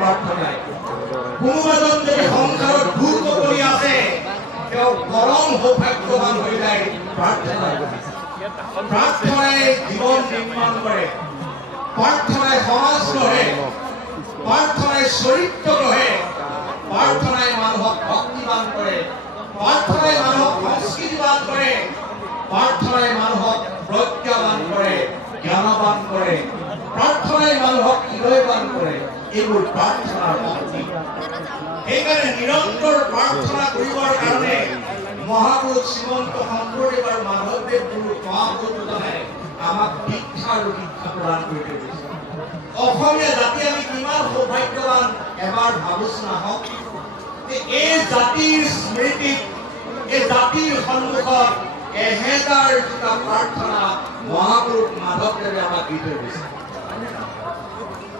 প্ৰাৰ্থনাই কোনো এজন যদি সংসাৰত ভুল কৰি আছে তেওঁ পৰম সৌভাগ্যৱান হৈ যায় প্ৰাৰ্থনাই জীৱন নিৰ্মাণ কৰে প্ৰাৰ্থনাই সমাজ গঢ়ে প্ৰাৰ্থনাই চৰিত্ৰ গঢ়ে প্ৰাৰ্থনাই মানুহক ভক্তিবান কৰে প্ৰাৰ্থনাই মানুহক সংস্কৃতিবান কৰে প্ৰাৰ্থনাই মানুহক প্ৰজ্ঞাবান কৰে জ্ঞানবান কৰে প্ৰাৰ্থনাই মানুহক হৃদয়বান কৰে এইবোৰ প্ৰাৰ্থনাৰ শক্তি সেইকাৰণে নিৰন্তৰ প্ৰাৰ্থনা কৰিবৰ কাৰণে মহাপুৰুষ শ্ৰীমন্ত শংকৰদেৱ আৰু মাধৱদেৱ গুৰু মহাপুৰুষজনে আমাক শিক্ষা আৰু দীক্ষা প্ৰদান কৰি থৈ গৈছে অসমীয়া জাতি আমি কিমান সৌভাগ্যৱান এবাৰ ভাবোচোন আহক এই জাতিৰ স্মৃতিত এই জাতিৰ সন্মুখত 1000টা প্ৰাৰ্থনা মহাপুৰুষ মাধৱদেৱে আমাক দি থৈ গৈছে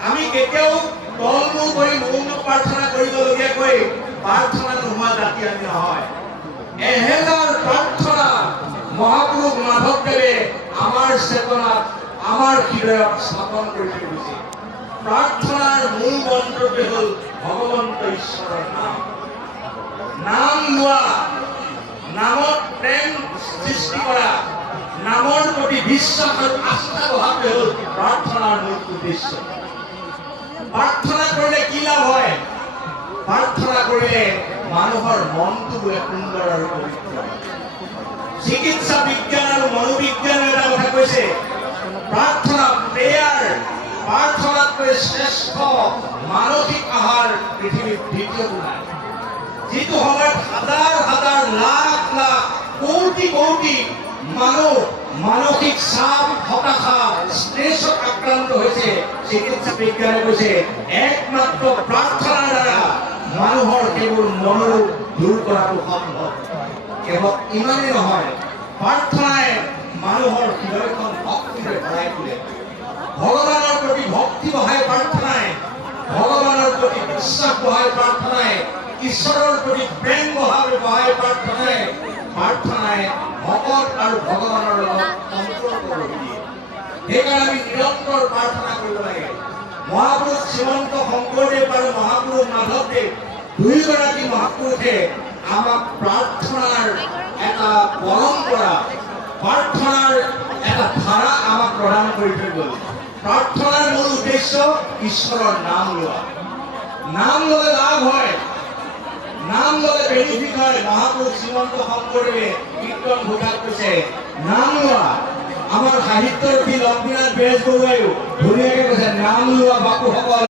আমি কেতিয়াও তলমূল কৰি মৌন প্ৰাৰ্থনা কৰিবলগীয়াকৈ প্ৰাৰ্থনা নোহোৱা জাতি আমি নহয় 1000 প্ৰাৰ্থনা মহাপুৰুষ মাধৱদেৱে আমাৰ চেতনাত আমাৰ হৃদয়ত স্থাপন কৰি থৈ গৈছে প্ৰাৰ্থনাৰ মূল মন্ত্ৰটো হ'ল ভগৱন্ত ঈশ্বৰৰ নাম লোৱা নামত প্ৰেম সৃষ্টি কৰা নামৰ প্ৰতি বিশ্বাস আৰু আস্থা বঢ়াটো হ'ল প্ৰাৰ্থনাৰ মূল উদ্দেশ্য প্ৰাৰ্থনা কৰিলে কি লাভ হয় প্ৰাৰ্থনা কৰিলে মানুহৰ মনটো বোলে সুন্দৰ আৰু পবিত্ৰ চিকিৎসা বিজ্ঞান আৰু মনোবিজ্ঞানে এটা কথা কৈছে প্ৰাৰ্থনা প্ৰাৰ্থনাতকৈ শ্ৰেষ্ঠ মানসিক আহাৰ পৃথিৱীত দ্বিতীয়টো নাই যিটো সময়ত হাজাৰ হাজাৰ লাখ লাখ কোটি কোটি মানুহ মানসিক চাপ হতাশা ষ্ট্ৰেছত আক্ৰান্ত হৈছে চিকিৎসা বিজ্ঞানে কৈছে একমাত্ৰ প্ৰাৰ্থনাৰ দ্বাৰা মানুহৰ কেৱল মনোৰোগ দূৰ কৰাটো সম্ভৱ কেৱল ইমানেই নহয় প্ৰাৰ্থনাই মানুহৰ হৃদয়খন ভক্তিৰে ভৰাই তোলে ভগৱানৰ প্ৰতি ভক্তি বঢ়াই প্ৰাৰ্থনাই ভগৱানৰ প্ৰতি বিশ্বাস বঢ়াই প্ৰাৰ্থনাই ঈশ্বৰৰ প্ৰতি প্ৰেম বঢ়াই প্ৰাৰ্থনাই ভকত আৰু ভগৱানৰ লগত সম্পৰ্ক গঢ়ি দিয়ে সেইকাৰণে আমি নিৰন্তৰ প্ৰাৰ্থনা কৰিব লাগে মহাপুৰুষ শ্ৰীমন্ত শংকৰদেৱ আৰু মহাপুৰুষ মাধৱদেৱ দুয়োগৰাকী মহাপুৰুষে আমাক প্ৰাৰ্থনাৰ এটা পৰম্পৰা প্ৰাৰ্থনাৰ এটা ধাৰা আমাক প্ৰদান কৰি থৈ গ'ল প্ৰাৰ্থনাৰ মূল উদ্দেশ্য ঈশ্বৰৰ নাম লোৱা নাম ল'লে লাভ হয় নাম ল'লে বেনিফিট হয় মহাপুৰুষ শ্ৰীমন্ত শংকৰদেৱে কীৰ্তন ঘোষাত কৈছে নাম লোৱা আমাৰ সাহিত্যৰ লক্ষ্মীনাথ বেজবৰুৱাইও ধুনীয়াকৈ কৈছে নাম লোৱা বাপুসকল